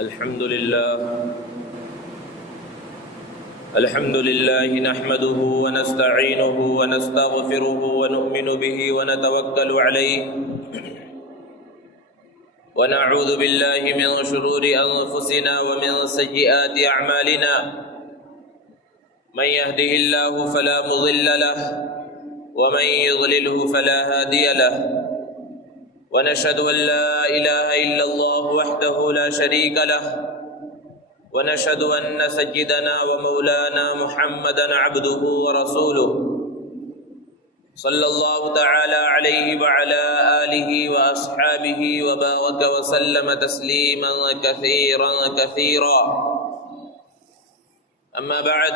الحمد لله نحمده ونستعينه ونستغفره ونؤمن به ونتوكل عليه ونعوذ بالله من شرور أنفسنا ومن سيئات أعمالنا من يهده الله فلا مضل له ومن يضلله فلا هادي له ونشهد أن لا إله إلا الله وحده لا شريك له ونشهد أن سيدنا ومولانا محمدا عبده ورسوله صلى الله تعالى عليه وعلى آله وأصحابه وبارك وسلم تسليما كثيرا كثيرا أما بعد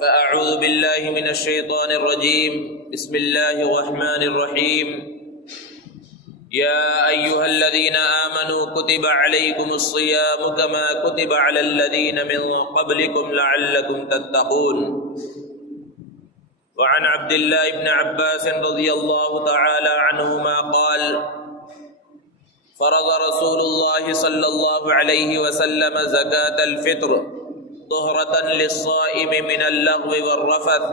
فأعوذ بالله من الشيطان الرجيم بسم الله الرحمن الرحيم يا أيها الذين آمنوا كتب عليكم الصيام كما كتب على الذين من قبلكم لعلكم تتقون وعن عبد الله بن عباس رضي الله تعالى عنهما قال فرض رسول الله صلى الله عليه وسلم زكاة الفطر طهرة للصائم من اللغو والرفث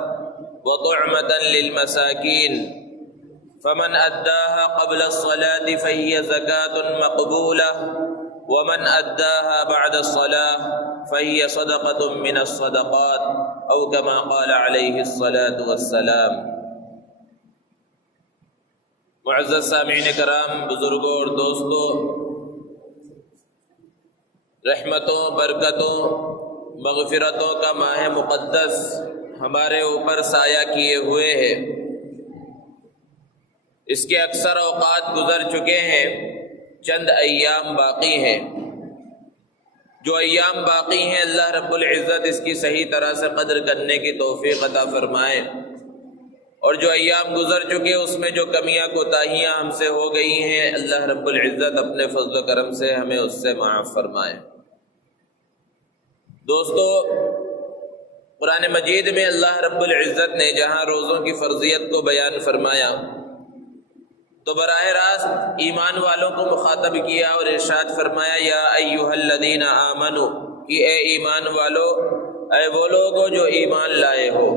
وطعمة للمساكين فمن أداها قبل الصلاة فهي زكاة مقبولة ومن أداها بعد الصلاة فهي صدقة من الصدقات أو كما قال عليه الصلاة والسلام۔ معزز سامعین کرام، بزرگوں اور دوستوں، رحمتوں، برکتوں، مغفرتوں کا ماہ مقدس ہمارے اوپر سایہ کیے ہوئے ہے۔ اس کے اکثر اوقات گزر چکے ہیں، چند ایام باقی ہیں۔ جو ایام باقی ہیں اللہ رب العزت اس کی صحیح طرح سے قدر کرنے کی توفیق عطا فرمائے، اور جو ایام گزر چکے اس میں جو کمیاں کوتاہیاں ہم سے ہو گئی ہیں اللہ رب العزت اپنے فضل و کرم سے ہمیں اس سے معاف فرمائے۔ دوستو، قرآن مجید میں اللہ رب العزت نے جہاں روزوں کی فرضیت کو بیان فرمایا تو براہ راست ایمان والوں کو مخاطب کیا اور ارشاد فرمایا یا ایھا الذین آمنو، کہ اے ایمان والو، اے وہ لوگو جو ایمان لائے ہو۔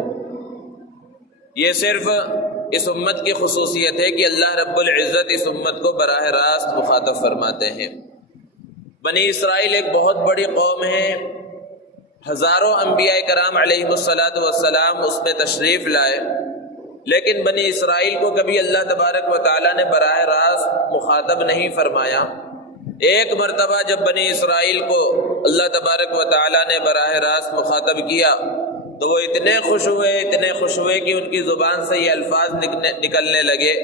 یہ صرف اس امت کی خصوصیت ہے کہ اللہ رب العزت اس امت کو براہ راست مخاطب فرماتے ہیں۔ بنی اسرائیل ایک بہت بڑی قوم ہے، ہزاروں انبیاء کرام علیہم السلام اس میں تشریف لائے، لیکن بنی اسرائیل کو کبھی اللہ تبارک و تعالیٰ نے براہ راست مخاطب نہیں فرمایا۔ ایک مرتبہ جب بنی اسرائیل کو اللہ تبارک و تعالیٰ نے براہ راست مخاطب کیا تو وہ اتنے خوش ہوئے کہ ان کی زبان سے یہ الفاظ نکلنے لگے،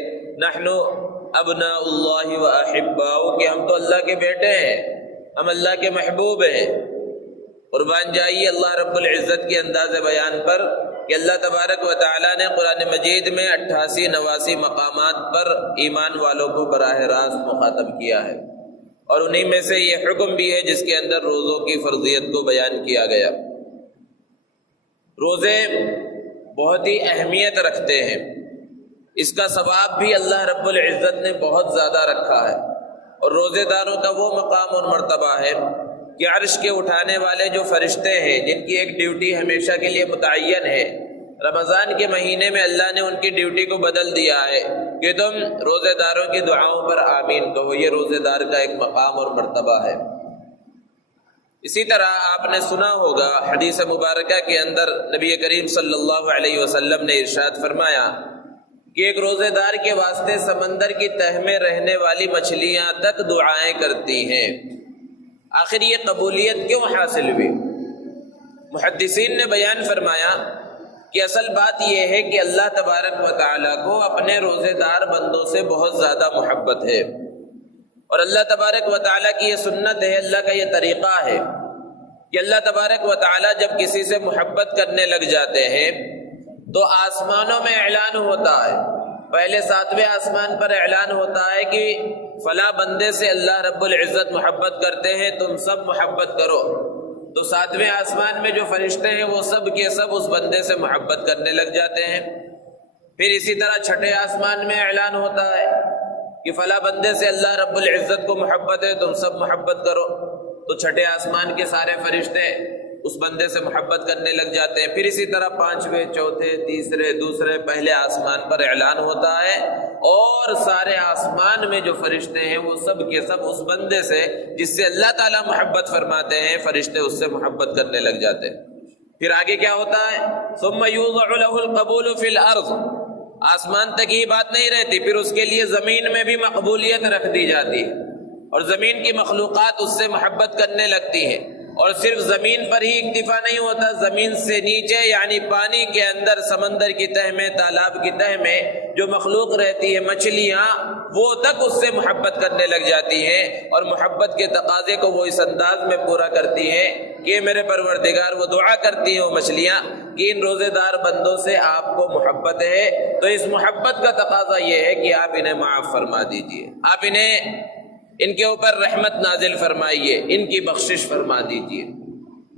نحن ابناء اللہ و احباؤ، کہ ہم تو اللہ کے بیٹے ہیں، ہم اللہ کے محبوب ہیں۔ قربان جائیے اللہ رب العزت کے انداز بیان پر کہ اللہ تبارک و تعالیٰ نے قرآن مجید میں 88-89 مقامات پر ایمان والوں کو براہ راست مخاطب کیا ہے، اور انہی میں سے یہ حکم بھی ہے جس کے اندر روزوں کی فرضیت کو بیان کیا گیا۔ روزے بہت ہی اہمیت رکھتے ہیں، اس کا ثواب بھی اللہ رب العزت نے بہت زیادہ رکھا ہے، اور روزے داروں کا وہ مقام اور مرتبہ ہے کہ عرش کے اٹھانے والے جو فرشتے ہیں جن کی ایک ڈیوٹی ہمیشہ کے لیے متعین ہے، رمضان کے مہینے میں اللہ نے ان کی ڈیوٹی کو بدل دیا ہے کہ تم روزے داروں کی دعاؤں پر آمین کہو۔ یہ روزے دار کا ایک مقام اور مرتبہ ہے۔ اسی طرح آپ نے سنا ہوگا حدیث مبارکہ کے اندر نبی کریم صلی اللہ علیہ وسلم نے ارشاد فرمایا کہ ایک روزے دار کے واسطے سمندر کی تہ میں رہنے والی مچھلیاں تک دعائیں کرتی ہیں۔ آخر یہ قبولیت کیوں حاصل ہوئی؟ محدثین نے بیان فرمایا کہ اصل بات یہ ہے کہ اللہ تبارک و تعالیٰ کو اپنے روزے دار بندوں سے بہت زیادہ محبت ہے، اور اللہ تبارک و تعالیٰ کی یہ سنت ہے، اللہ کا یہ طریقہ ہے کہ اللہ تبارک و تعالیٰ جب کسی سے محبت کرنے لگ جاتے ہیں تو آسمانوں میں اعلان ہوتا ہے، پہلے 7ویں آسمان پر اعلان ہوتا ہے کہ فلاں بندے سے اللہ رب العزت محبت کرتے ہیں، تم سب محبت کرو۔ تو 7ویں آسمان میں جو فرشتے ہیں وہ سب کے سب اس بندے سے محبت کرنے لگ جاتے ہیں۔ پھر اسی طرح 6 آسمان میں اعلان ہوتا ہے کہ فلاں بندے سے اللہ رب العزت کو محبت ہے، تم سب محبت کرو۔ تو چھٹے آسمان کے سارے فرشتے اس بندے سے محبت کرنے لگ جاتے ہیں. پھر اسی طرح پانچویں، چوتھے، تیسرے، دوسرے، پہلے آسمان پر اعلان ہوتا ہے اور سارے آسمان میں جو فرشتے ہیں وہ سب کے سب اس بندے سے جس سے اللہ تعالیٰ محبت فرماتے ہیں، فرشتے اس سے محبت کرنے لگ جاتے ہیں. پھر آگے کیا ہوتا ہے؟ ثم یوضع له القبول فی الارض. آسمان تک ہی بات نہیں رہتی، پھر اس کے لیے زمین میں بھی مقبولیت رکھ دی جاتی ہے اور زمین کی مخلوقات اس سے محبت کرنے لگتی ہیں. اور صرف زمین پر ہی اکتفا نہیں ہوتا، زمین سے نیچے یعنی پانی کے اندر، سمندر کی تہ میں، تالاب کی تہ میں جو مخلوق رہتی ہے، مچھلیاں، وہ تک اس سے محبت کرنے لگ جاتی ہیں اور محبت کے تقاضے کو وہ اس انداز میں پورا کرتی ہیں کہ میرے پروردگار، وہ دعا کرتی ہیں وہ مچھلیاں کہ ان روزے دار بندوں سے آپ کو محبت ہے، تو اس محبت کا تقاضا یہ ہے کہ آپ انہیں معاف فرما دیجئے، آپ انہیں ان کے اوپر رحمت نازل فرمائیے، ان کی بخشش فرما دیجئے.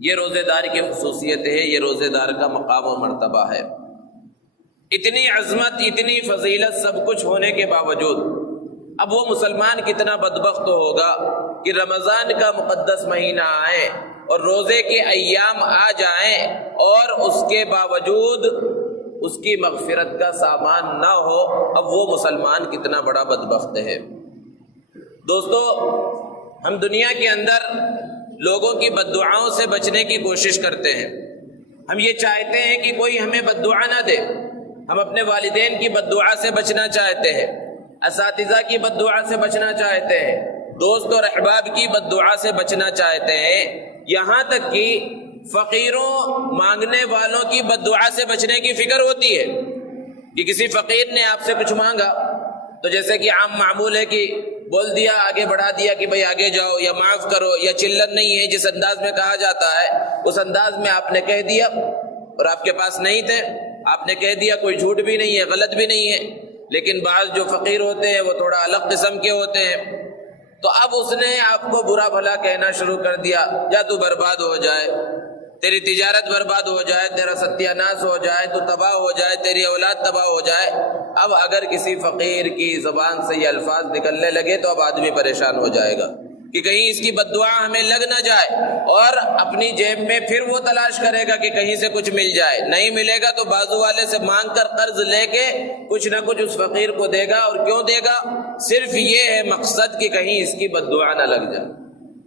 یہ روزے دار کی خصوصیت ہے، یہ روزے دار کا مقام و مرتبہ ہے. اتنی عظمت، اتنی فضیلت سب کچھ ہونے کے باوجود اب وہ مسلمان کتنا بدبخت ہوگا کہ رمضان کا مقدس مہینہ آئے اور روزے کے ایام آ جائیں اور اس کے باوجود اس کی مغفرت کا سامان نہ ہو. اب وہ مسلمان کتنا بڑا بدبخت ہے. دوستو، ہم دنیا کے اندر لوگوں کی بد دعاؤں سے بچنے کی کوشش کرتے ہیں. ہم یہ چاہتے ہیں کہ کوئی ہمیں بد دعا نہ دے. ہم اپنے والدین کی بد دعا سے بچنا چاہتے ہیں، اساتذہ کی بد دعا سے بچنا چاہتے ہیں، دوست اور احباب کی بد دعا سے بچنا چاہتے ہیں، یہاں تک کہ فقیروں، مانگنے والوں کی بد دعا سے بچنے کی فکر ہوتی ہے کہ کسی فقیر نے آپ سے کچھ مانگا تو جیسے کہ عام معمول ہے کہ بول دیا، آگے بڑھا دیا کہ بھئی آگے جاؤ یا معاف کرو یا چلن نہیں ہے، جس انداز میں کہا جاتا ہے اس انداز میں آپ نے کہہ دیا اور آپ کے پاس نہیں تھے، آپ نے کہہ دیا. کوئی جھوٹ بھی نہیں ہے، غلط بھی نہیں ہے. لیکن بعض جو فقیر ہوتے ہیں وہ تھوڑا الگ قسم کے ہوتے ہیں، تو اب اس نے آپ کو برا بھلا کہنا شروع کر دیا، یا تو برباد ہو جائے، تیری تجارت برباد ہو جائے، تیرا ستیہ ناش ہو جائے، تو تباہ ہو جائے، تیری اولاد تباہ ہو جائے. اب اگر کسی فقیر کی زبان سے یہ الفاظ نکلنے لگے تو اب آدمی پریشان ہو جائے گا کہ کہیں اس کی بد دعا ہمیں لگ نہ جائے، اور اپنی جیب میں پھر وہ تلاش کرے گا کہ کہیں سے کچھ مل جائے. نہیں ملے گا تو بازو والے سے مانگ کر قرض لے کے کچھ نہ کچھ اس فقیر کو دے گا. اور کیوں دے گا؟ صرف یہ ہے مقصد کہ کہیں اس کی بد دعا نہ لگ جائے.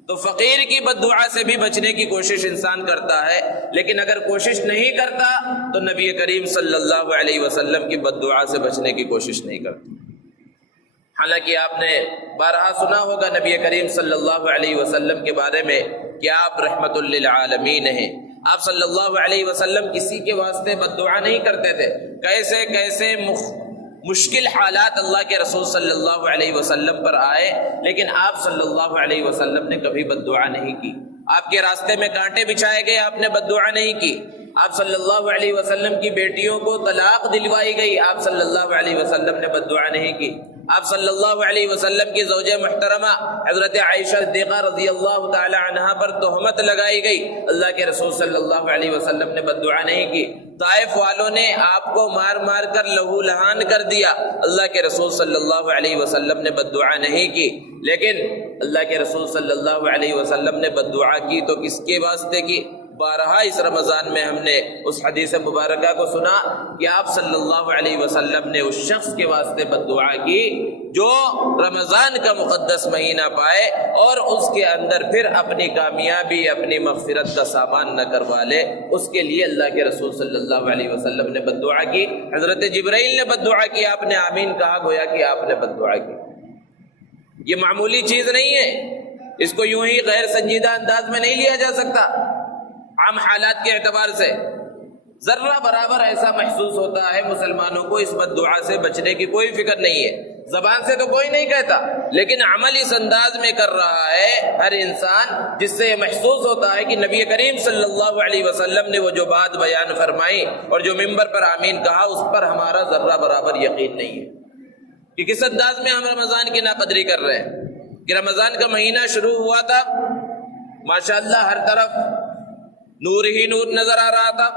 تو فقیر کی بد دعا سے بھی بچنے کی کوشش انسان کرتا ہے، لیکن اگر کوشش نہیں کرتا تو نبی کریم صلی اللہ علیہ وسلم کی بد دعا سے بچنے کی کوشش نہیں کرتا. حالانکہ آپ نے بارہا سنا ہوگا نبی کریم صلی اللہ علیہ وسلم کے بارے میں کہ آپ رحمت للعالمین ہیں. آپ صلی اللہ علیہ وسلم کسی کے واسطے بد دعا نہیں کرتے تھے. کیسے کیسے مشکل حالات اللہ کے رسول صلی اللہ علیہ وسلم پر آئے، لیکن آپ صلی اللہ علیہ وسلم نے کبھی بد دعا نہیں کی. آپ کے راستے میں کانٹے بچھائے گئے، آپ نے بد دعا نہیں کی. آپ صلی اللہ علیہ وسلم کی بیٹیوں کو طلاق دلوائی گئی، آپ صلی اللہ علیہ وسلم نے بد دعا نہیں کی. آپ صلی اللہ علیہ وسلم کی زوجہ محترمہ حضرت عائشہ صدیقہ رضی اللہ تعالی عنہا پر تہمت لگائی گئی، اللہ کے رسول صلی اللہ علیہ وسلم نے بد دعا نہیں کی. طائف والوں نے آپ کو مار مار کر لہو لہان کر دیا، اللہ کے رسول صلی اللہ علیہ وسلم نے بد دعا نہیں کی. لیکن اللہ کے رسول صلی اللہ علیہ وسلم نے بد دعا کی تو کس کے واسطے کی؟ بارہا اس رمضان میں ہم نے اس حدیث مبارکہ کو سنا کہ آپ صلی اللہ علیہ وسلم نے اس شخص کے واسطے بد دعا کی جو رمضان کا مقدس مہینہ پائے اور اس کے اندر پھر اپنی کامیابی، اپنی مغفرت کا سامان نہ کروا لے. اس کے لیے اللہ کے رسول صلی اللہ علیہ وسلم نے بد دعا کی. حضرت جبرائیل نے بد دعا کی، آپ نے آمین کہا، گویا کہ آپ نے بد دعا کی. یہ معمولی چیز نہیں ہے، اس کو یوں ہی غیر سنجیدہ انداز میں نہیں لیا جا سکتا. عام حالات کے اعتبار سے ذرہ برابر ایسا محسوس ہوتا ہے مسلمانوں کو اس بد دعا سے بچنے کی کوئی فکر نہیں ہے. زبان سے تو کوئی نہیں کہتا، لیکن عمل اس انداز میں کر رہا ہے ہر انسان جس سے یہ محسوس ہوتا ہے کہ نبی کریم صلی اللہ علیہ وسلم نے وہ جو بات بیان فرمائی اور جو ممبر پر آمین کہا، اس پر ہمارا ذرہ برابر یقین نہیں ہے کہ کس انداز میں ہم رمضان کی ناقدری کر رہے ہیں. کہ رمضان کا مہینہ شروع ہوا تھا، ماشاءاللہ ہر طرف نور ہی نور نظر آ رہا تھا،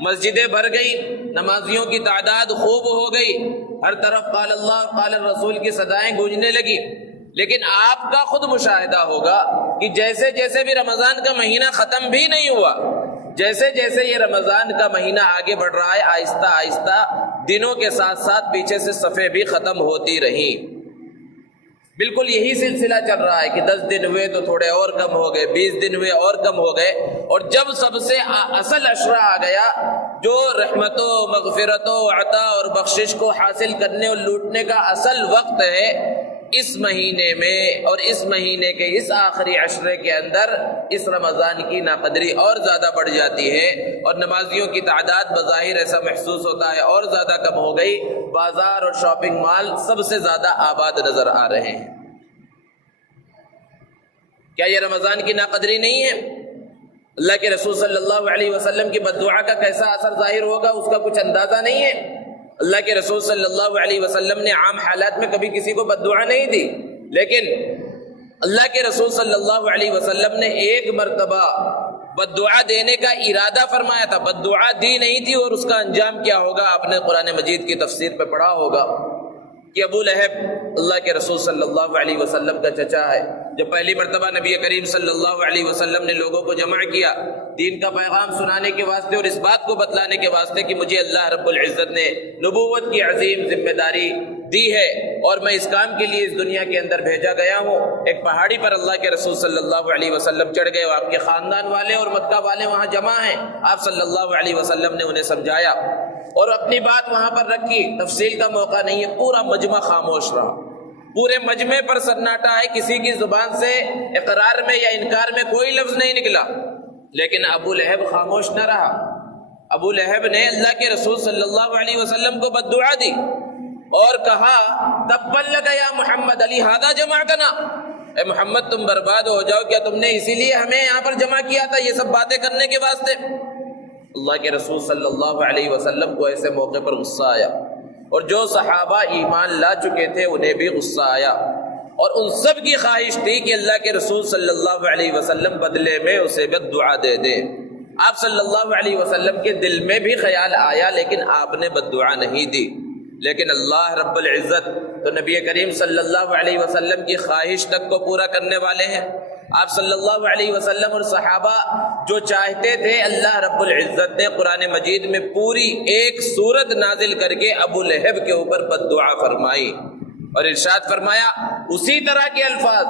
مسجدیں بھر گئی، نمازیوں کی تعداد خوب ہو گئی، ہر طرف قال اللہ قال الرسول کی صدائیں گونجنے لگی. لیکن آپ کا خود مشاہدہ ہوگا کہ جیسے جیسے بھی رمضان کا مہینہ ختم بھی نہیں ہوا، جیسے جیسے یہ رمضان کا مہینہ آگے بڑھ رہا ہے، آہستہ آہستہ دنوں کے ساتھ ساتھ پیچھے سے صفحے بھی ختم ہوتی رہیں۔ بالکل یہی سلسلہ چل رہا ہے کہ 10 دن ہوئے تو تھوڑے اور کم ہو گئے، 20 دن ہوئے اور کم ہو گئے، اور جب سب سے اصل عشرہ آ گیا جو رحمت و مغفرت و عطا اور بخشش کو حاصل کرنے اور لوٹنے کا اصل وقت ہے، اس مہینے میں اور اس مہینے کے اس آخری عشرے کے اندر اس رمضان کی ناقدری اور زیادہ بڑھ جاتی ہے، اور نمازیوں کی تعداد بظاہر ایسا محسوس ہوتا ہے اور زیادہ کم ہو گئی، بازار اور شاپنگ مال سب سے زیادہ آباد نظر آ رہے ہیں۔ کیا یہ رمضان کی ناقدری نہیں ہے؟ اللہ کے رسول صلی اللہ علیہ وسلم کی بد دعا کا کیسا اثر ظاہر ہوگا اس کا کچھ اندازہ نہیں ہے۔ اللہ کے رسول صلی اللہ علیہ وسلم نے عام حالات میں کبھی کسی کو بد دعا نہیں دی، لیکن اللہ کے رسول صلی اللہ علیہ وسلم نے ایک مرتبہ بد دعا دینے کا ارادہ فرمایا تھا، بد دعا دی نہیں تھی، اور اس کا انجام کیا ہوگا آپ نے قرآن مجید کی تفسیر پہ پڑھا ہوگا کہ ابو لہب اللہ کے رسول صلی اللہ علیہ وسلم کا چچا ہے۔ جب پہلی مرتبہ نبی کریم صلی اللہ علیہ وسلم نے لوگوں کو جمع کیا دین کا پیغام سنانے کے واسطے اور اس بات کو بتلانے کے واسطے کہ مجھے اللہ رب العزت نے نبوت کی عظیم ذمہ داری دی ہے اور میں اس کام کے لیے اس دنیا کے اندر بھیجا گیا ہوں، ایک پہاڑی پر اللہ کے رسول صلی اللہ علیہ وسلم چڑھ گئے، آپ کے خاندان والے اور مکہ والے وہاں جمع ہیں، آپ صلی اللہ علیہ وسلم نے انہیں سمجھایا اور اپنی بات وہاں پر رکھی، تفصیل کا موقع نہیں ہے، پورا مجمع خاموش رہا، پورے مجمع پر سناٹا ہے، کسی کی زبان سے اقرار میں یا انکار میں کوئی لفظ نہیں نکلا، لیکن ابو لہب خاموش نہ رہا۔ ابو لہب نے اللہ کے رسول صلی اللہ علیہ وسلم کو بد دعا دی اور کہا تبا لک یا محمد علی ھذا جمعتنا، اے محمد تم برباد ہو جاؤ، کیا تم نے اسی لیے ہمیں یہاں پر جمع کیا تھا یہ سب باتیں کرنے کے واسطے؟ اللہ کے رسول صلی اللہ علیہ وسلم کو ایسے موقع پر غصہ آیا، اور جو صحابہ ایمان لا چکے تھے انہیں بھی غصہ آیا، اور ان سب کی خواہش تھی کہ اللہ کے رسول صلی اللہ علیہ وسلم بدلے میں اسے بد دعا دے دیں۔ آپ صلی اللہ علیہ وسلم کے دل میں بھی خیال آیا، لیکن آپ نے بد دعا نہیں دی، لیکن اللہ رب العزت تو نبی کریم صلی اللہ علیہ وسلم کی خواہش تک کو پورا کرنے والے ہیں۔ آپ صلی اللہ علیہ وسلم اور صحابہ جو چاہتے تھے، اللہ رب العزت نے قرآن مجید میں پوری ایک سورت نازل کر کے ابو لہب کے اوپر بد دعا فرمائی اور ارشاد فرمایا اسی طرح کے الفاظ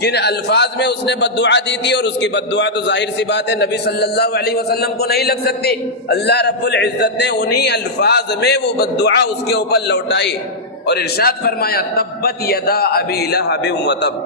جن الفاظ میں اس نے بد دعا دی تھی، اور اس کی بد دعا تو ظاہر سی بات ہے نبی صلی اللہ علیہ وسلم کو نہیں لگ سکتی، اللہ رب العزت نے انہی الفاظ میں وہ بد دعا اس کے اوپر لوٹائی اور ارشاد فرمایا تبت یدا ابی لہب وتب،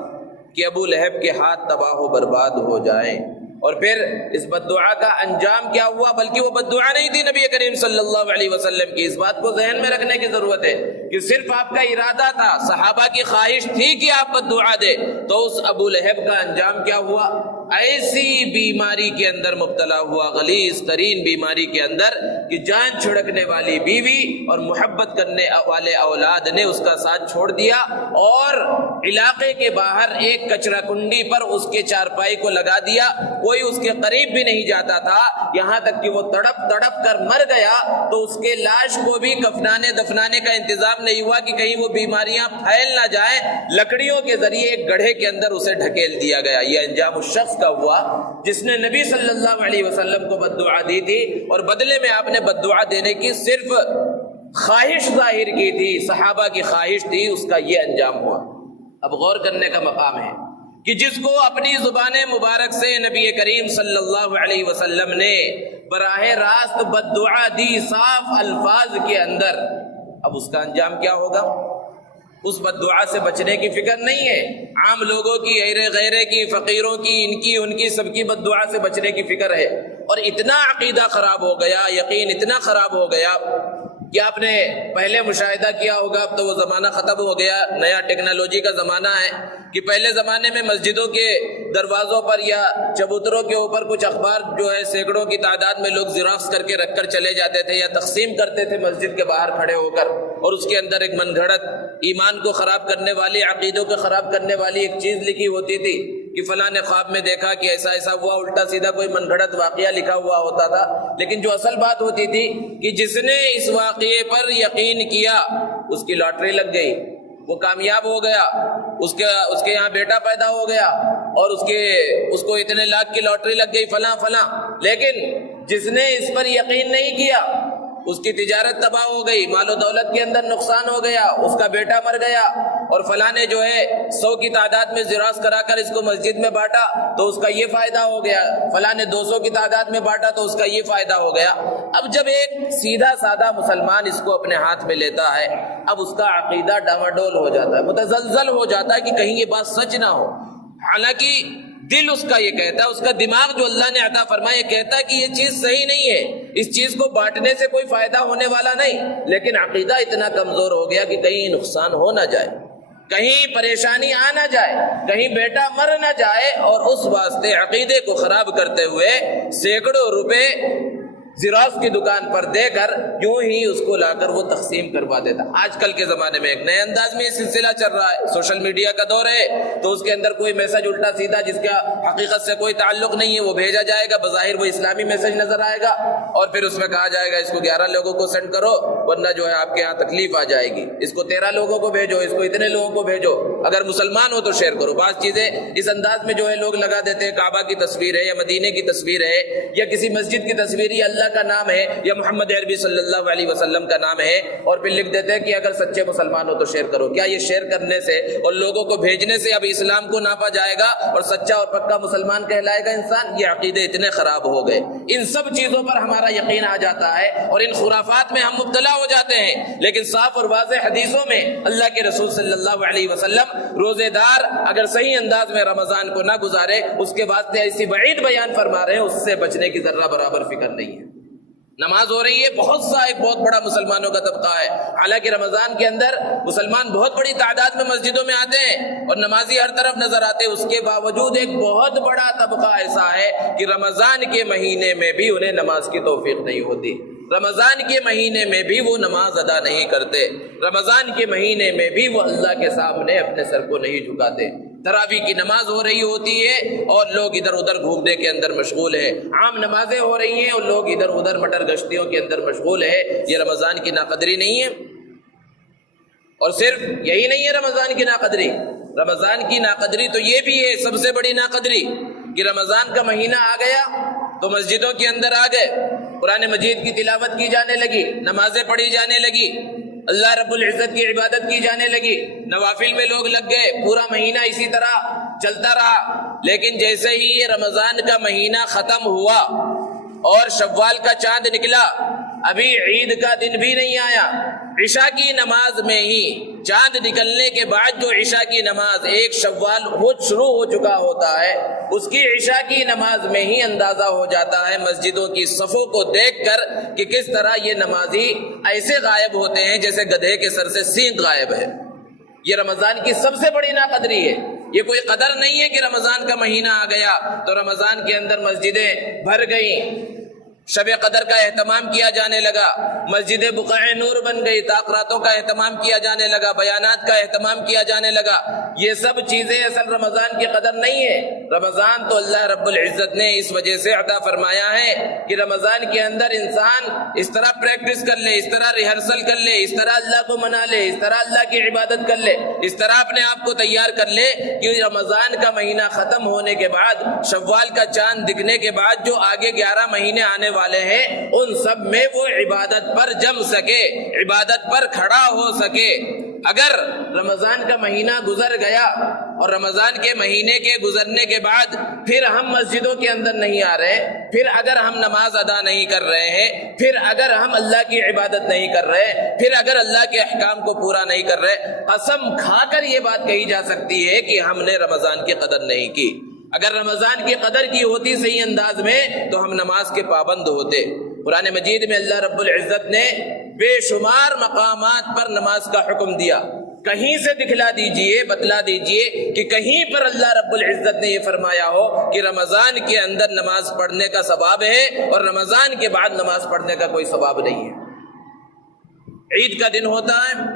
کہ ابو لہب کے ہاتھ تباہ و برباد ہو جائیں۔ اور پھر اس بد دعا کا انجام کیا ہوا؟ بلکہ وہ بد دعا نہیں تھی نبی کریم صلی اللہ علیہ وسلم کی، اس بات کو ذہن میں رکھنے کی ضرورت ہے کہ صرف آپ کا ارادہ تھا، صحابہ کی خواہش تھی کہ آپ بد دعا دے، تو اس ابو لہب کا انجام کیا ہوا؟ ایسی بیماری کے اندر مبتلا ہوا، غلیظ ترین بیماری کے اندر، کہ جان چھڑکنے والی بیوی اور محبت کرنے والے اولاد نے اس کا ساتھ چھوڑ دیا، اور علاقے کے باہر ایک کچرا کنڈی پر اس کے چارپائی کو لگا دیا، کوئی اس کے قریب بھی نہیں جاتا تھا، یہاں تک کہ وہ تڑپ تڑپ کر مر گیا تو اس کے لاش کو بھی کفنانے دفنانے کا انتظام نہیں ہوا کہ کہیں وہ بیماریاں پھیل نہ جائیں، لکڑیوں کے ذریعے ایک گڑھے کے اندر اسے ڈھکیل دیا گیا۔ یہ انجام اس شخص کا ہوا جس نے نبی صلی اللہ علیہ وسلم کو بد دعا دی تھی، اور بدلے میں آپ نے بد دعا دینے کی صرف خواہش ظاہر کی تھی، صحابہ کی خواہش تھی، اس کا یہ انجام ہوا۔ اب غور کرنے کا مقام ہے کہ جس کو اپنی زبان مبارک سے نبی کریم صلی اللہ علیہ وسلم نے براہ راست بد دعا دی صاف الفاظ کے اندر، اب اس کا انجام کیا ہوگا؟ اس بد دعا سے بچنے کی فکر نہیں ہے، عام لوگوں کی، ایرے غیرے کی، فقیروں کی، ان کی سب کی بد دعا سے بچنے کی فکر ہے، اور اتنا عقیدہ خراب ہو گیا، یقین اتنا خراب ہو گیا کہ آپ نے پہلے مشاہدہ کیا ہوگا، اب تو وہ زمانہ ختم ہو گیا، نیا ٹیکنالوجی کا زمانہ ہے، کہ پہلے زمانے میں مسجدوں کے دروازوں پر یا چبوتروں کے اوپر کچھ اخبار جو ہے سینکڑوں کی تعداد میں لوگ زیراکس کر کے رکھ کر چلے جاتے تھے یا تقسیم کرتے تھے مسجد کے باہر کھڑے ہو کر، اور اس کے اندر ایک من گھڑت ایمان کو خراب کرنے والی، عقیدوں کو خراب کرنے والی ایک چیز لکھی ہوتی تھی کہ فلاں نے خواب میں دیکھا کہ ایسا ایسا ہوا، الٹا سیدھا کوئی من گھڑت واقعہ لکھا ہوا ہوتا تھا، لیکن جو اصل بات ہوتی تھی کہ جس نے اس واقعے پر یقین کیا اس کی لاٹری لگ گئی، وہ کامیاب ہو گیا، اس کے یہاں بیٹا پیدا ہو گیا، اور اس کو اتنے لاکھ کی لاٹری لگ گئی، فلاں فلاں، لیکن جس نے اس پر یقین نہیں کیا اس کی تجارت تباہ ہو گئی، مال و دولت کے اندر نقصان ہو گیا، اس کا بیٹا مر گیا، اور فلاں نے جو ہے 100 کی تعداد میں زراعت کرا کر اس کو مسجد میں بانٹا تو اس کا یہ فائدہ ہو گیا، فلاں نے 200 کی تعداد میں بانٹا تو اس کا یہ فائدہ ہو گیا۔ اب جب ایک سیدھا سادہ مسلمان اس کو اپنے ہاتھ میں لیتا ہے، اب اس کا عقیدہ ڈاواڈول ہو جاتا ہے، متزلزل ہو جاتا ہے کہ کہیں یہ بات سچ نہ ہو، حالانکہ دل اس کا یہ کہتا ہے، اس کا دماغ جو اللہ نے عطا فرمایا یہ کہتا ہے کہ یہ چیز صحیح نہیں ہے، اس چیز کو بانٹنے سے کوئی فائدہ ہونے والا نہیں، لیکن عقیدہ اتنا کمزور ہو گیا کہ کہیں نقصان ہو نہ جائے، کہیں پریشانی آ نہ جائے، کہیں بیٹا مر نہ جائے، اور اس واسطے عقیدے کو خراب کرتے ہوئے سینکڑوں روپے زیراکس کی دکان پر دے کر یوں ہی اس کو لا کر وہ تقسیم کروا دیتا۔ آج کل کے زمانے میں ایک نئے انداز میں یہ سلسلہ چل رہا ہے، سوشل میڈیا کا دور ہے، تو اس کے اندر کوئی میسج الٹا سیدھا جس کا حقیقت سے کوئی تعلق نہیں ہے وہ بھیجا جائے گا، بظاہر وہ اسلامی میسج نظر آئے گا، اور پھر اس میں کہا جائے گا اس کو 11 لوگوں کو سینڈ کرو ورنہ جو ہے آپ کے یہاں تکلیف آ جائے گی، اس کو 13 لوگوں کو بھیجو، اس کو اتنے لوگوں کو بھیجو، اگر مسلمان ہو تو شیئر کرو۔ بعض چیزیں اس انداز میں جو ہے لوگ لگا دیتے ہیں، کعبہ کی تصویر ہے یا مدینے کی تصویر ہے یا کسی مسجد کی تصویر یا اللہ کا نام ہے یا محمد عربی صلی اللہ علیہ وسلم کا نام ہے، اور پھر لکھ دیتے ہیں کہ اگر سچے مسلمان ہو تو شیئر کرو۔ کیا یہ شیئر کرنے سے اور لوگوں کو بھیجنے سے اب اسلام کو ناپا جائے گا اور سچا اور پکا مسلمان کہلائے گا انسان؟ یہ عقیدے اتنے خراب ہو گئے، ان سب چیزوں پر ہمارا یقین آ جاتا ہے اور ان خرافات میں ہم مبتلا ہو جاتے ہیں، لیکن صاف اور واضح حدیثوں میں اللہ کے رسول صلی اللہ علیہ وسلم روزے دار اگر صحیح انداز میں رمضان کو نہ گزارے اس کے واسطے ایسی وعید بیان فرما رہے ہیں، اس سے بچنے کی ذرہ برابر فکر نہیں ہے۔ نماز ہو رہی ہے، ایک بہت بڑا مسلمانوں کا طبقہ ہے، حالانکہ رمضان کے اندر مسلمان بہت بڑی تعداد میں مسجدوں میں آتے ہیں اور نمازی ہر طرف نظر آتے ہیں، اس کے باوجود ایک بہت بڑا طبقہ ایسا ہے کہ رمضان کے مہینے میں بھی انہیں نماز کی توفیق نہیں ہوتی، رمضان کے مہینے میں بھی وہ نماز ادا نہیں کرتے، رمضان کے مہینے میں بھی وہ اللہ کے سامنے اپنے سر کو نہیں جھکاتے۔ تراویح کی نماز ہو رہی ہوتی ہے اور لوگ ادھر ادھر گھومنے کے اندر مشغول ہیں، عام نمازیں ہو رہی ہیں اور لوگ ادھر ادھر مٹر گشتیوں کے اندر مشغول ہے۔ یہ رمضان کی ناقدری نہیں ہے؟ اور صرف یہی نہیں ہے رمضان کی ناقدری، رمضان کی ناقدری تو یہ بھی ہے سب سے بڑی ناقدری کہ رمضان کا مہینہ آ گیا تو مسجدوں کے اندر آ گئے، قرآن مجید کی تلاوت کی جانے لگی، نمازیں پڑھی جانے لگی، اللہ رب العزت کی عبادت کی جانے لگی، نوافل میں لوگ لگ گئے، پورا مہینہ اسی طرح چلتا رہا۔ لیکن جیسے ہی یہ رمضان کا مہینہ ختم ہوا اور شوال کا چاند نکلا، ابھی عید کا دن بھی نہیں آیا، عشاء کی نماز میں ہی چاند نکلنے کے بعد جو عشاء کی نماز ایک شوال شروع ہو چکا ہوتا ہے، اس کی عشاء کی نماز میں ہی اندازہ ہو جاتا ہے مسجدوں کی صفوں کو دیکھ کر کہ کس طرح یہ نمازی ایسے غائب ہوتے ہیں جیسے گدھے کے سر سے سینگ غائب ہے۔ یہ رمضان کی سب سے بڑی ناقدری ہے، یہ کوئی قدر نہیں ہے کہ رمضان کا مہینہ آ گیا تو رمضان کے اندر مسجدیں بھر گئیں، شب قدر کا اہتمام کیا جانے لگا، مسجد بقاع نور بن گئی، تاقراتوں کا اہتمام کیا جانے لگا، بیانات کا اہتمام کیا جانے لگا۔ یہ سب چیزیں اصل رمضان کی قدر نہیں ہے۔ رمضان تو اللہ رب العزت نے اس وجہ سے عطا فرمایا ہے کہ رمضان کے اندر انسان اس طرح پریکٹس کر لے، اس طرح ریہرسل کر لے، اس طرح اللہ کو منا لے، اس طرح اللہ کی عبادت کر لے، اس طرح اپنے آپ کو تیار کر لے کہ رمضان کا مہینہ ختم ہونے کے بعد، شوال کا چاند دکھنے کے بعد جو آگے 11 مہینے آنے والے ہیں ان سب میں وہ عبادت پر جم سکے، عبادت پر کھڑا ہو سکے۔ اگر رمضان کا مہینہ گزر گیا اور رمضان کے مہینے کے گزرنے کے بعد پھر ہم مسجدوں کے اندر نہیں آ رہے، پھر اگر ہم نماز ادا نہیں کر رہے ہیں، پھر اگر ہم اللہ کی عبادت نہیں کر رہے، پھر اگر اللہ کے احکام کو پورا نہیں کر رہے، قسم کھا کر یہ بات کہی جا سکتی ہے کہ ہم نے رمضان کی قدر نہیں کی۔ اگر رمضان کی قدر کی ہوتی صحیح انداز میں تو ہم نماز کے پابند ہوتے۔ قرآن مجید میں اللہ رب العزت نے بے شمار مقامات پر نماز کا حکم دیا، کہیں سے دکھلا دیجئے، بتلا دیجئے کہ کہیں پر اللہ رب العزت نے یہ فرمایا ہو کہ رمضان کے اندر نماز پڑھنے کا ثواب ہے اور رمضان کے بعد نماز پڑھنے کا کوئی ثواب نہیں ہے۔ عید کا دن ہوتا ہے،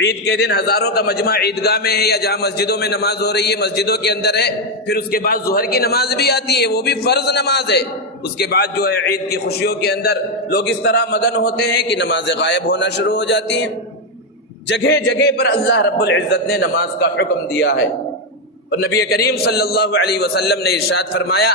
عید کے دن ہزاروں کا مجمع عیدگاہ میں ہے یا جہاں مسجدوں میں نماز ہو رہی ہے مسجدوں کے اندر ہے، پھر اس کے بعد ظہر کی نماز بھی آتی ہے، وہ بھی فرض نماز ہے۔ اس کے بعد جو ہے عید کی خوشیوں کے اندر لوگ اس طرح مگن ہوتے ہیں کہ نمازیں غائب ہونا شروع ہو جاتی ہیں۔ جگہ جگہ پر اللہ رب العزت نے نماز کا حکم دیا ہے، اور نبی کریم صلی اللہ علیہ وسلم نے ارشاد فرمایا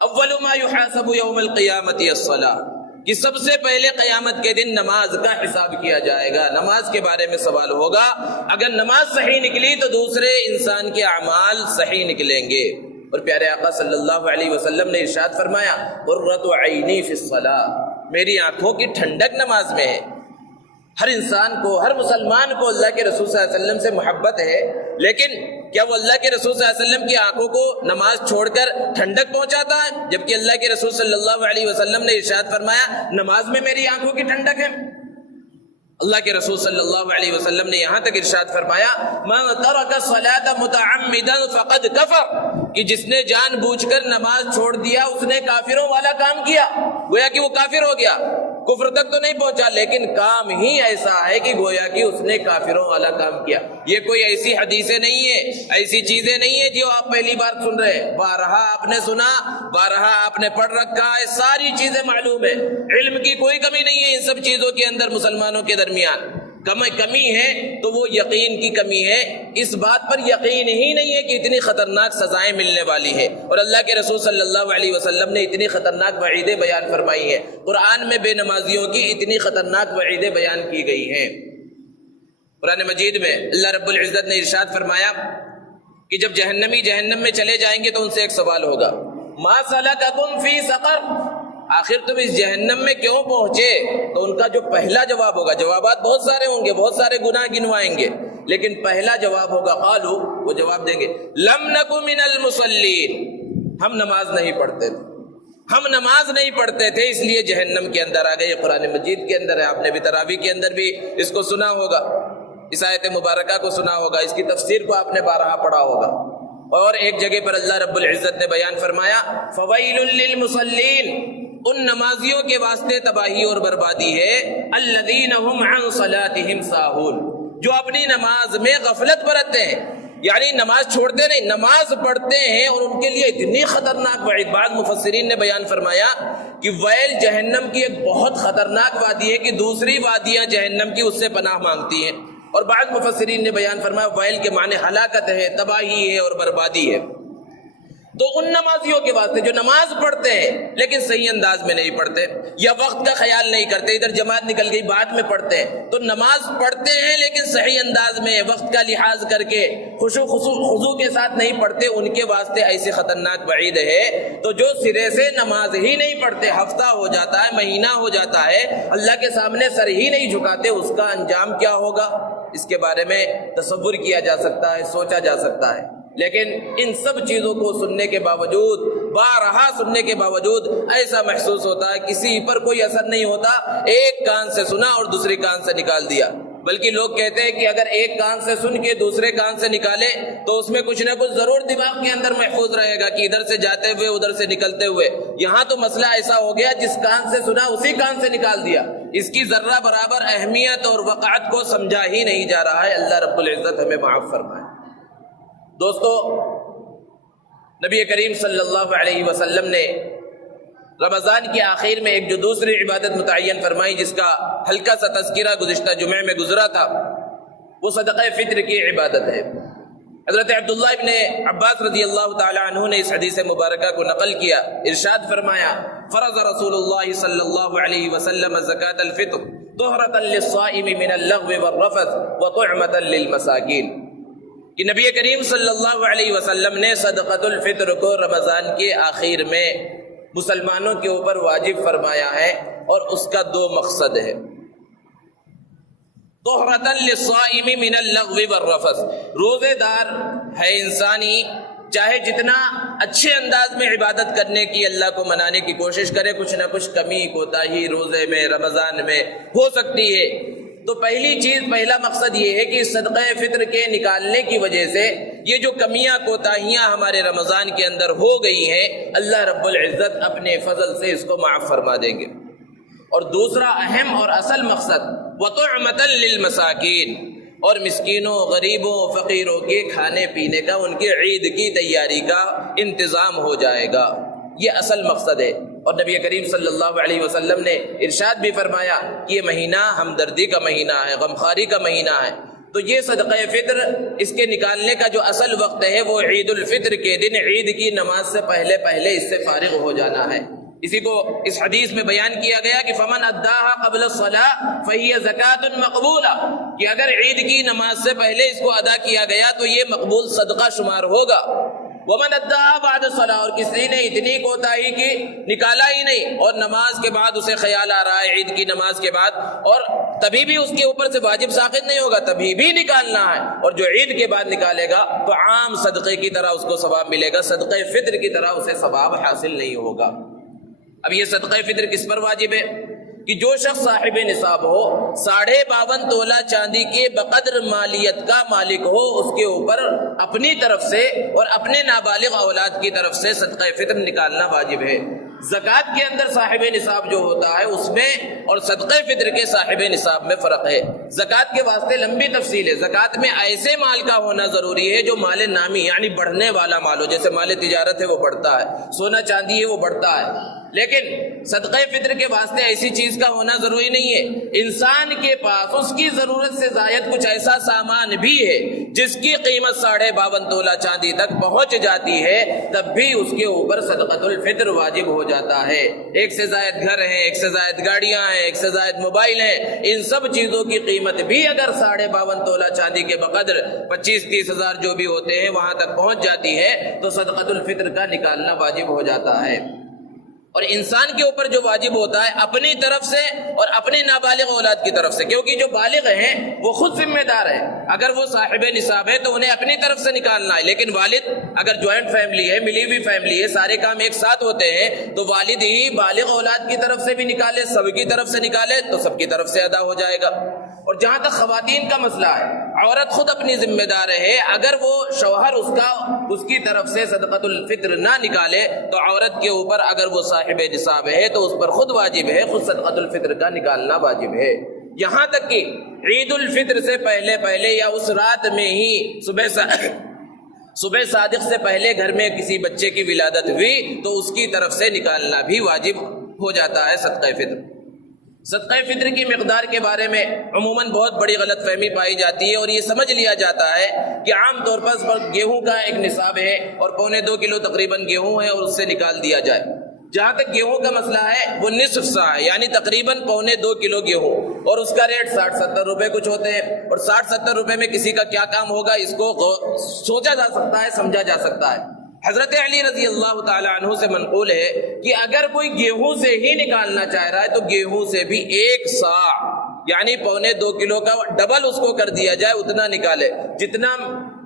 اول ما یحاسب یوم القیامت الصلاۃ، کہ سب سے پہلے قیامت کے دن نماز کا حساب کیا جائے گا، نماز کے بارے میں سوال ہوگا۔ اگر نماز صحیح نکلی تو دوسرے انسان کے اعمال صحیح نکلیں گے۔ اور پیارے آقا صلی اللہ علیہ وسلم نے ارشاد فرمایا قرۃ عینی فی الصلاۃ، میری آنکھوں کی ٹھنڈک نماز میں ہے۔ ہر انسان کو، ہر مسلمان کو اللہ کے رسول صلی اللہ علیہ وسلم سے محبت ہے، لیکن کیا وہ اللہ کے رسول صلی اللہ علیہ وسلم کی آنکھوں کو نماز چھوڑ کر ٹھنڈک پہنچاتا ہے؟ جبکہ اللہ کے رسول صلی اللہ علیہ وسلم نے ارشاد فرمایا نماز میں میری آنکھوں کی ٹھنڈک ہے۔ اللہ کے رسول صلی اللہ علیہ وسلم نے یہاں تک ارشاد فرمایا من ترک الصلاۃ متعمدا فقد کفر، کہ جس نے جان بوجھ کر نماز چھوڑ دیا اس نے کافروں والا کام کیا، گویا کہ وہ کافر ہو گیا۔ کفر تک تو نہیں پہنچا لیکن کام ہی ایسا ہے کہ گویا کہ اس نے کافروں والا کام کیا۔ یہ کوئی ایسی حدیثیں نہیں ہے، ایسی چیزیں نہیں ہیں جو آپ پہلی بار سن رہے ہیں، بارہا آپ نے سنا، بارہا آپ نے پڑھ رکھا ہے، ساری چیزیں معلوم ہے، علم کی کوئی کمی نہیں ہے ان سب چیزوں کے اندر۔ مسلمانوں کے درمیان کمی ہے تو وہ یقین کی کمی ہے، اس بات پر یقین ہی نہیں ہے کہ اتنی خطرناک سزائیں ملنے والی ہے، اور اللہ کے رسول صلی اللہ علیہ وسلم نے اتنی خطرناک وعیدیں بیان فرمائی ہیں، قرآن میں بے نمازیوں کی اتنی خطرناک وعیدیں بیان کی گئی ہیں۔ قرآن مجید میں اللہ رب العزت نے ارشاد فرمایا کہ جب جہنمی جہنم میں چلے جائیں گے تو ان سے ایک سوال ہوگا ما سلککم فی سقر، آخر تم اس جہنم میں کیوں پہنچے؟ تو ان کا جو پہلا جواب ہوگا، جوابات بہت سارے ہوں گے، بہت سارے گناہ گنوائیں گے، لیکن پہلا جواب ہوگا قالوا، وہ جواب دیں گے لم نک من المصلین، ہم نماز نہیں پڑھتے تھے، ہم نماز نہیں پڑھتے تھے اس لیے جہنم کے اندر آ گئے۔ قرآن مجید کے اندر ہے، آپ نے بھی تراویح کے اندر بھی اس کو سنا ہوگا، اس آیت مبارکہ کو سنا ہوگا، اس کی تفسیر کو آپ نے بارہا پڑھا ہوگا۔ اور ایک جگہ پر اللہ رب العزت نے بیان فرمایا فویل للمصلین، ان نمازیوں کے واسطے تباہی اور بربادی ہے، الذین هم عن صلاتهم ساہون، جو اپنی نماز میں غفلت برتتے ہیں، یعنی نماز چھوڑتے نہیں، نماز پڑھتے ہیں، اور ان کے لیے اتنی خطرناک وعید۔ بعض مفسرین نے بیان فرمایا کہ ویل جہنم کی ایک بہت خطرناک وادی ہے کہ دوسری وادیاں جہنم کی اس سے پناہ مانگتی ہیں، اور بعض مفسرین نے بیان فرمایا ویل کے معنی ہلاکت ہے، تباہی ہے اور بربادی ہے۔ تو ان نمازیوں کے واسطے جو نماز پڑھتے ہیں لیکن صحیح انداز میں نہیں پڑھتے، یا وقت کا خیال نہیں کرتے، ادھر جماعت نکل گئی بعد میں پڑھتے ہیں، تو نماز پڑھتے ہیں لیکن صحیح انداز میں وقت کا لحاظ کر کے خضوع کے ساتھ نہیں پڑھتے، ان کے واسطے ایسی خطرناک وعید ہے۔ تو جو سرے سے نماز ہی نہیں پڑھتے، ہفتہ ہو جاتا ہے، مہینہ ہو جاتا ہے، اللہ کے سامنے سر ہی نہیں جھکاتے، اس کا انجام کیا ہوگا اس کے بارے میں تصور کیا جا سکتا ہے، سوچا جا سکتا ہے۔ لیکن ان سب چیزوں کو سننے کے باوجود، بارہا سننے کے باوجود ایسا محسوس ہوتا ہے کسی پر کوئی اثر نہیں ہوتا، ایک کان سے سنا اور دوسرے کان سے نکال دیا۔ بلکہ لوگ کہتے ہیں کہ اگر ایک کان سے سن کے دوسرے کان سے نکالے تو اس میں کچھ نہ کچھ ضرور دماغ کے اندر محفوظ رہے گا کہ ادھر سے جاتے ہوئے ادھر سے نکلتے ہوئے۔ یہاں تو مسئلہ ایسا ہو گیا جس کان سے سنا اسی کان سے نکال دیا، اس کی ذرہ برابر اہمیت اور وقعت کو سمجھا ہی نہیں جا رہا ہے۔ اللہ رب العزت ہمیں معاف فرمائے۔ دوستو، نبی کریم صلی اللہ علیہ وسلم نے رمضان کے آخر میں ایک جو دوسری عبادت متعین فرمائی، جس کا ہلکا سا تذکرہ گزشتہ جمعے میں گزرا تھا، وہ صدقہ فطر کی عبادت ہے۔ حضرت عبیداللہ ابن عباس رضی اللہ تعالی عنہ نے اس حدیث مبارکہ کو نقل کیا، ارشاد فرمایا فرض رسول اللہ صلی اللہ علیہ وسلم زکاة الفطر طہرۃ للصائم من اللغو والرفث وطعمۃ للمساکین، کہ نبی کریم صلی اللہ علیہ وسلم نے صدقۃ الفطر کو رمضان کے آخر میں مسلمانوں کے اوپر واجب فرمایا ہے، اور اس کا دو مقصد ہے۔ طہرۃ للصائم من اللغو والرفث، روزے دار ہے انسانی، چاہے جتنا اچھے انداز میں عبادت کرنے کی، اللہ کو منانے کی کوشش کرے، کچھ نہ کچھ کمی کوتاہی روزے میں، رمضان میں ہو سکتی ہے۔ تو پہلی چیز، پہلا مقصد یہ ہے کہ صدقہ فطر کے نکالنے کی وجہ سے یہ جو کمیاں کوتاہیاں ہمارے رمضان کے اندر ہو گئی ہیں، اللہ رب العزت اپنے فضل سے اس کو معاف فرما دیں گے۔ اور دوسرا اہم اور اصل مقصد وطعمۃ للمساکین، اور مسکینوں، غریبوں، فقیروں کے کھانے پینے کا، ان کے عید کی تیاری کا انتظام ہو جائے گا، یہ اصل مقصد ہے۔ اور نبی کریم صلی اللہ علیہ وسلم نے ارشاد بھی فرمایا کہ یہ مہینہ ہمدردی کا مہینہ ہے، غمخواری کا مہینہ ہے۔ تو یہ صدقہ فطر اس کے نکالنے کا جو اصل وقت ہے وہ عید الفطر کے دن عید کی نماز سے پہلے پہلے اس سے فارغ ہو جانا ہے۔ اسی کو اس حدیث میں بیان کیا گیا کہ فمن اداها قبل الصلاۃ فهي زکاۃ مقبولہ، کہ اگر عید کی نماز سے پہلے اس کو ادا کیا گیا تو یہ مقبول صدقہ شمار ہوگا۔ ومن اداها بعد الصلاۃ، اور کسی نے اتنی کوتاہی کی نکالا ہی نہیں اور نماز کے بعد اسے خیال آ رہا ہے عید کی نماز کے بعد، اور تبھی بھی اس کے اوپر سے واجب ساقط نہیں ہوگا، تبھی بھی نکالنا ہے، اور جو عید کے بعد نکالے گا تو عام صدقے کی طرح اس کو ثواب ملے گا، صدقہ فطر کی طرح اسے ثواب حاصل نہیں ہوگا۔ اب یہ صدقہ فطر کس پر واجب ہے؟ کہ جو شخص صاحب نصاب ہو، 52.5 تولہ چاندی کے بقدر مالیت کا مالک ہو، اس کے اوپر اپنی طرف سے اور اپنے نابالغ اولاد کی طرف سے صدقہ فطر نکالنا واجب ہے۔ زکوٰۃ کے اندر صاحب نصاب جو ہوتا ہے اس میں اور صدقہ فطر کے صاحب نصاب میں فرق ہے۔ زکوٰۃ کے واسطے لمبی تفصیل ہے۔ زکوٰۃ میں ایسے مال کا ہونا ضروری ہے جو مال نامی یعنی بڑھنے والا مال ہو، جیسے مال تجارت ہے وہ بڑھتا ہے، سونا چاندی ہے وہ بڑھتا ہے، لیکن صدقہ فطر کے واسطے ایسی چیز کا ہونا ضروری نہیں ہے۔ انسان کے پاس اس کی ضرورت سے زائد کچھ ایسا سامان بھی ہے جس کی قیمت 52.5 تولہ چاندی تک پہنچ جاتی ہے، تب بھی اس کے اوپر صدقۃ الفطر واجب ہو جاتا ہے۔ ایک سے زائد گھر ہیں، ایک سے زائد گاڑیاں ہیں، ایک سے زائد موبائل ہیں، ان سب چیزوں کی قیمت بھی اگر 52.5 تولہ چاندی کے بقدر 25-30 ہزار جو بھی ہوتے ہیں وہاں تک پہنچ جاتی ہے تو صدقۃ الفطر کا نکالنا واجب ہو جاتا ہے۔ اور انسان کے اوپر جو واجب ہوتا ہے اپنی طرف سے اور اپنے نابالغ اولاد کی طرف سے، کیونکہ جو بالغ ہیں وہ خود ذمہ دار ہیں، اگر وہ صاحب نصاب ہے تو انہیں اپنی طرف سے نکالنا ہے، لیکن والد اگر جوائنٹ فیملی ہے، ملی ہوئی فیملی ہے، سارے کام ایک ساتھ ہوتے ہیں تو والد ہی بالغ اولاد کی طرف سے بھی نکالے، سب کی طرف سے نکالے تو سب کی طرف سے ادا ہو جائے گا۔ اور جہاں تک خواتین کا مسئلہ ہے، عورت خود اپنی ذمہ دار ہے، اگر وہ شوہر اس کی طرف سے صدقۃ الفطر نہ نکالے تو عورت کے اوپر اگر وہ صاحب نصاب ہے تو اس پر خود واجب ہے، خود صدقۃ الفطر کا نکالنا واجب ہے۔ یہاں تک کہ عید الفطر سے پہلے پہلے یا اس رات میں ہی صبح صادق سے پہلے گھر میں کسی بچے کی ولادت ہوئی تو اس کی طرف سے نکالنا بھی واجب ہو جاتا ہے صدقہ فطر۔ صدقہ فطر کی مقدار کے بارے میں عموماً بہت بڑی غلط فہمی پائی جاتی ہے اور یہ سمجھ لیا جاتا ہے کہ عام طور پر گیہوں کا ایک نصاب ہے اور 1.25 کلو تقریباً گیہوں ہے اور اس سے نکال دیا جائے۔ جہاں تک گیہوں کا مسئلہ ہے وہ نصف سا ہے، یعنی تقریباً 1.25 کلو گیہوں، اور اس کا ریٹ 60-70 روپے کچھ ہوتے ہیں، اور 60-70 روپے میں کسی کا کیا کام ہوگا اس کو سوچا جا سکتا ہے، سمجھا جا سکتا ہے۔ حضرت علی رضی اللہ تعالی عنہ سے منقول ہے کہ اگر کوئی گیہوں سے ہی نکالنا چاہ رہا ہے تو گیہوں سے بھی 1 سا یعنی 1.25 کلو کا ڈبل اس کو کر دیا جائے، اتنا نکالے جتنا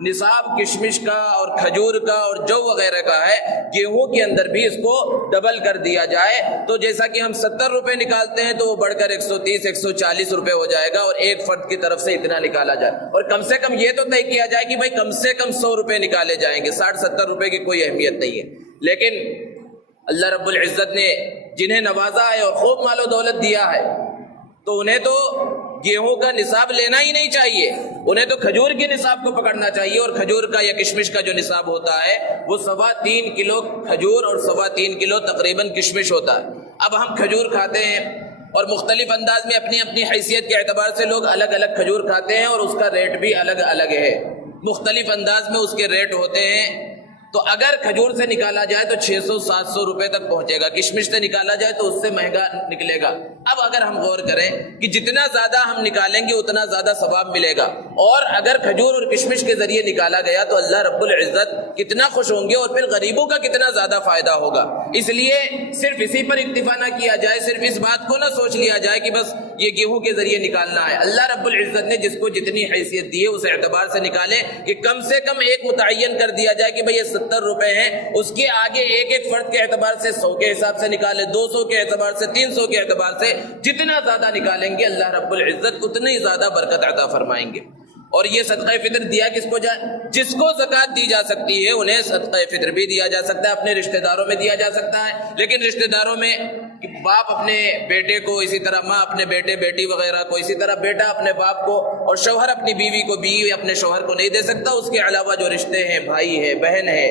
نصاب کشمش کا اور کھجور کا اور جو وغیرہ کا ہے، گیہوں کے اندر بھی اس کو ڈبل کر دیا جائے تو جیسا کہ ہم 70 روپے نکالتے ہیں تو وہ بڑھ کر 130-140 روپے ہو جائے گا، اور ایک فرد کی طرف سے اتنا نکالا جائے، اور کم سے کم یہ تو طے کیا جائے کہ بھائی کم سے کم 100 روپے نکالے جائیں گے، 60-70 روپے کی کوئی اہمیت نہیں ہے۔ لیکن اللہ رب العزت نے جنہیں نوازا ہے اور خوب مال و دولت دیا ہے تو انہیں تو گیہوں کا نصاب لینا ہی نہیں چاہیے، انہیں تو کھجور کے نصاب کو پکڑنا چاہیے، اور کھجور کا یا کشمش کا جو نصاب ہوتا ہے وہ 3.25 کلو کھجور اور 3.25 کلو تقریباً کشمش ہوتا ہے۔ اب ہم کھجور کھاتے ہیں اور مختلف انداز میں اپنی اپنی حیثیت کے اعتبار سے لوگ الگ الگ کھجور کھاتے ہیں اور اس کا ریٹ بھی الگ الگ ہے، مختلف انداز میں اس کے ریٹ ہوتے ہیں۔ تو اگر کھجور سے نکالا جائے تو 600-700 روپے تک پہنچے گا، کشمش سے نکالا جائے تو اس سے مہنگا نکلے گا۔ اب اگر ہم غور کریں کہ جتنا زیادہ ہم نکالیں گے اتنا زیادہ ثواب ملے گا، اور اگر کھجور اور کشمش کے ذریعے نکالا گیا تو اللہ رب العزت کتنا خوش ہوں گے، اور پھر غریبوں کا کتنا زیادہ فائدہ ہوگا۔ اس لیے صرف اسی پر اکتفا نہ کیا جائے، صرف اس بات کو نہ سوچ لیا جائے کہ بس یہ گیہوں کے ذریعے نکالنا ہے۔ اللہ رب العزت نے جس کو جتنی حیثیت دی ہے اس اعتبار سے نکالے کہ کم سے کم ایک متعین کر دیا جائے کہ بھئی یہ 70 روپے ہیں، اس کے آگے ایک ایک فرد کے اعتبار سے 100 کے حساب سے نکالے، 200 کے اعتبار سے، 300 کے اعتبار سے، جتنا زیادہ نکالیں گے اللہ رب العزت اتنی زیادہ برکت عطا فرمائیں گے۔ اور یہ صدقہ فطر دیا کس کو جائے؟ جس کو زکوٰۃ دی جا سکتی ہے انہیں صدقہ فطر بھی دیا جا سکتا ہے، اپنے رشتہ داروں میں دیا جا سکتا ہے، لیکن رشتہ داروں میں باپ اپنے بیٹے کو، اسی طرح ماں اپنے بیٹے بیٹی وغیرہ کو، اسی طرح بیٹا اپنے باپ کو، اور شوہر اپنی بیوی کو، بیوی اپنے شوہر کو نہیں دے سکتا۔ اس کے علاوہ جو رشتے ہیں، بھائی ہے، بہن ہے،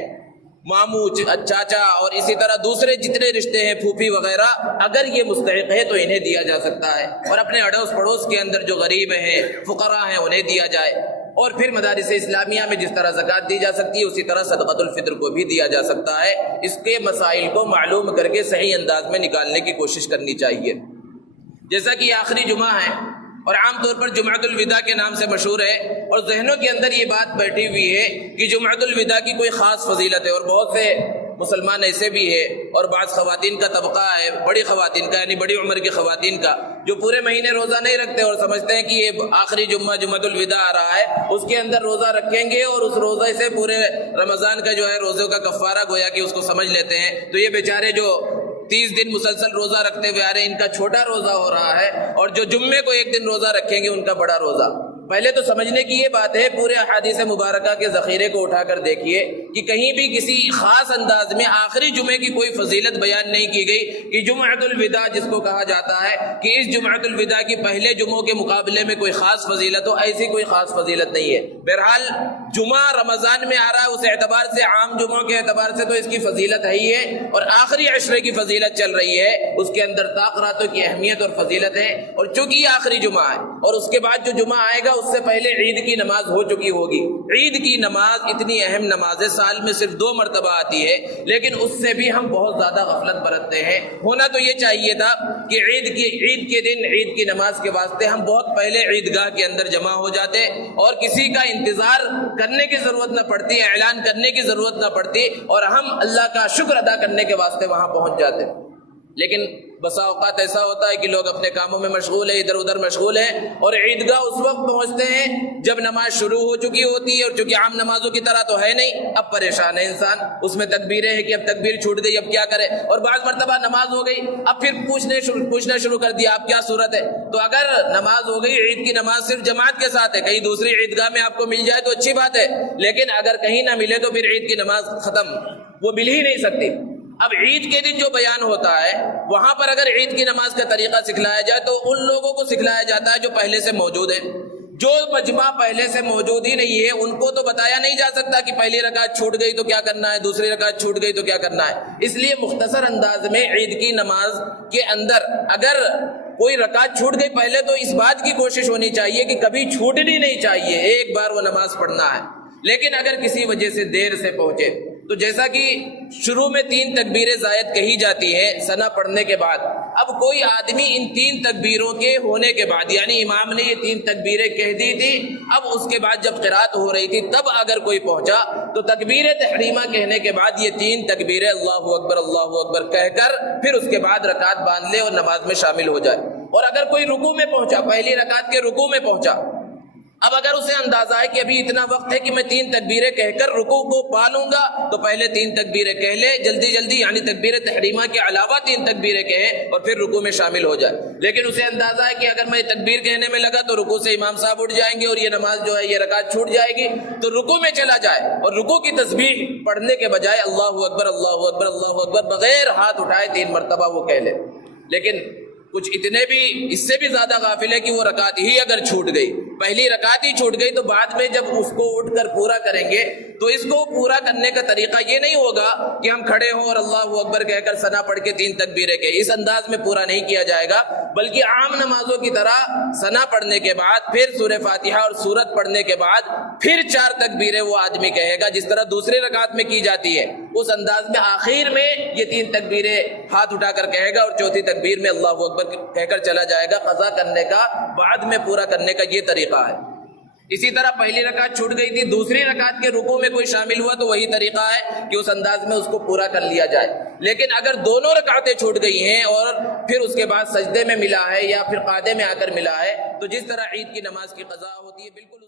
ماموں، چاچا اور اسی طرح دوسرے جتنے رشتے ہیں، پھوپھی وغیرہ، اگر یہ مستحق ہے تو انہیں دیا جا سکتا ہے، اور اپنے اڑوس پڑوس کے اندر جو غریب ہیں، فقراء ہیں، انہیں دیا جائے۔ اور پھر مدارس اسلامیہ میں جس طرح زکوٰۃ دی جا سکتی ہے اسی طرح صدقۃ الفطر کو بھی دیا جا سکتا ہے۔ اس کے مسائل کو معلوم کر کے صحیح انداز میں نکالنے کی کوشش کرنی چاہیے۔ جیسا کہ یہ آخری جمعہ ہے اور عام طور پر جمعۃ الوداع کے نام سے مشہور ہے، اور ذہنوں کے اندر یہ بات بیٹھی ہوئی ہے کہ جمعۃ الوداع کی کوئی خاص فضیلت ہے، اور بہت سے مسلمان ایسے بھی ہے، اور بعض خواتین کا طبقہ ہے، بڑی خواتین کا، یعنی بڑی عمر کی خواتین کا، جو پورے مہینے روزہ نہیں رکھتے اور سمجھتے ہیں کہ یہ آخری جمعہ جمعۃ الوداع آ رہا ہے، اس کے اندر روزہ رکھیں گے اور اس روزے سے پورے رمضان کا جو ہے روزوں کا کفارہ گویا کہ اس کو سمجھ لیتے ہیں۔ تو یہ بیچارے جو 30 دن مسلسل روزہ رکھتے ہوئے آ رہے ہیں، ان کا چھوٹا روزہ ہو رہا ہے، اور جو جمعے کو ایک دن روزہ رکھیں گے ان کا بڑا روزہ۔ پہلے تو سمجھنے کی یہ بات ہے، پورے احادیث مبارکہ کے ذخیرے کو اٹھا کر دیکھیے کہ کہیں بھی کسی خاص انداز میں آخری جمعے کی کوئی فضیلت بیان نہیں کی گئی کہ جمعۃ الوداع جس کو کہا جاتا ہے کہ اس جمعۃ الوداع کی پہلے جمعوں کے مقابلے میں کوئی خاص فضیلت ہو، ایسی کوئی خاص فضیلت نہیں ہے۔ بہرحال جمعہ رمضان میں آ رہا ہے، اس اعتبار سے، عام جمعوں کے اعتبار سے تو اس کی فضیلت ہے ہی ہے، اور آخری عشرے کی فضیلت چل رہی ہے، اس کے اندر طاق راتوں کی اہمیت اور فضیلت ہے، اور چونکہ یہ آخری جمعہ ہے اور اس کے بعد جو جمعہ آئے گا اس سے پہلے عید کی نماز ہو چکی ہوگی۔ عید کی نماز اتنی اہم نماز ہے، سال میں صرف 2 مرتبہ آتی ہے، لیکن اس سے بھی ہم بہت زیادہ غفلت برتتے ہیں۔ ہونا تو یہ چاہیے تھا کہ عید کے دن عید کی نماز کے واسطے ہم بہت پہلے عیدگاہ کے اندر جمع ہو جاتے اور کسی کا انتظار کرنے کی ضرورت نہ پڑتی، اعلان کرنے کی ضرورت نہ پڑتی، اور ہم اللہ کا شکر ادا کرنے کے واسطے وہاں پہنچ جاتے۔ لیکن بسا اوقات ایسا ہوتا ہے کہ لوگ اپنے کاموں میں مشغول ہیں، ادھر ادھر مشغول ہیں، اور عیدگاہ اس وقت پہنچتے ہیں جب نماز شروع ہو چکی ہوتی ہے، اور چونکہ عام نمازوں کی طرح تو ہے نہیں، اب پریشان ہے انسان، اس میں تکبیریں ہیں کہ اب تکبیر چھوٹ گئی، اب کیا کرے، اور بعض مرتبہ نماز ہو گئی، اب پھر پوچھنا شروع کر دیا اب کیا صورت ہے۔ تو اگر نماز ہو گئی، عید کی نماز صرف جماعت کے ساتھ ہے، کہیں دوسری عیدگاہ میں آپ کو مل جائے تو اچھی بات ہے، لیکن اگر کہیں نہ ملے تو پھر عید کی نماز ختم، وہ مل ہی نہیں سکتی۔ اب عید کے دن جو بیان ہوتا ہے وہاں پر اگر عید کی نماز کا طریقہ سکھلایا جائے تو ان لوگوں کو سکھلایا جاتا ہے جو پہلے سے موجود ہے۔ جو مجمع پہلے سے موجود ہی نہیں ہے ان کو تو بتایا نہیں جا سکتا کہ پہلی رکعت چھوٹ گئی تو کیا کرنا ہے، دوسری رکعت چھوٹ گئی تو کیا کرنا ہے۔ اس لیے مختصر انداز میں عید کی نماز کے اندر اگر کوئی رکعت چھوٹ گئی پہلے تو اس بات کی کوشش ہونی چاہیے کہ کبھی چھوٹنی نہیں چاہیے، ایک بار وہ نماز پڑھنا ہے۔ لیکن اگر کسی وجہ سے دیر سے پہنچے تو جیسا کہ شروع میں 3 تکبیریں زائد کہی جاتی ہیں ثنا پڑھنے کے بعد، اب کوئی آدمی ان 3 تکبیروں کے ہونے کے بعد، یعنی امام نے یہ 3 تکبیریں کہہ دی تھی، اب اس کے بعد جب قرات ہو رہی تھی تب اگر کوئی پہنچا تو تکبیر تحریمہ کہنے کے بعد یہ 3 تکبیریں اللہ اکبر کہہ کر پھر اس کے بعد رکعت باندھ لے اور نماز میں شامل ہو جائے۔ اور اگر کوئی رکوع میں پہنچا، پہلی رکعت کے رکوع میں پہنچا، اب اگر اسے اندازہ ہے کہ ابھی اتنا وقت ہے کہ میں 3 تکبیریں کہہ کر رکوع کو پا لوں گا، تو پہلے 3 تکبیریں کہہ لے جلدی، یعنی تکبیر تحریمہ کے علاوہ 3 تکبیریں کہے اور پھر رکوع میں شامل ہو جائے۔ لیکن اسے اندازہ ہے کہ اگر میں تکبیر کہنے میں لگا تو رکوع سے امام صاحب اٹھ جائیں گے اور یہ نماز جو ہے یہ رکعت چھوٹ جائے گی، تو رکوع میں چلا جائے اور رکوع کی تسبیح پڑھنے کے بجائے اللہ اکبر بغیر ہاتھ اٹھائے 3 مرتبہ وہ کہہ لے۔ لیکن کچھ اتنے بھی اس سے بھی زیادہ غافل ہے کہ وہ رکعت ہی اگر چھوٹ گئی، پہلی رکعت ہی چھوٹ گئی، تو بعد میں جب اس کو اٹھ کر پورا کریں گے تو اس کو پورا کرنے کا طریقہ یہ نہیں ہوگا کہ ہم کھڑے ہوں اور اللہ اکبر کہہ کر ثنا پڑھ کے 3 تکبیریں کہیں، اس انداز میں پورا نہیں کیا جائے گا، بلکہ عام نمازوں کی طرح ثنا پڑھنے کے بعد پھر سورہ فاتحہ اور سورت پڑھنے کے بعد پھر 4 تکبیریں وہ آدمی کہے گا جس طرح دوسری رکعت میں کی جاتی ہے، اس انداز میں آخر میں یہ 3 تکبیریں ہاتھ اٹھا کر کہے گا اور چوتھی تکبیر میں اللہ اکبر کہہ کر چلا جائے گا۔ قضا کرنے کا، بعد میں پورا کرنے کا یہ طریقہ ہے۔ اسی طرح پہلی رکعت چھوٹ گئی تھی، دوسری رکعت کے رکوع میں کوئی شامل ہوا تو وہی طریقہ ہے کہ اس انداز میں اس کو پورا کر لیا جائے۔ لیکن اگر دونوں رکعتیں چھوٹ گئی ہیں اور پھر اس کے بعد سجدے میں ملا ہے یا پھر قعدے میں آ کر ملا ہے تو جس طرح عید کی نماز کی قضا ہوتی ہے بالکل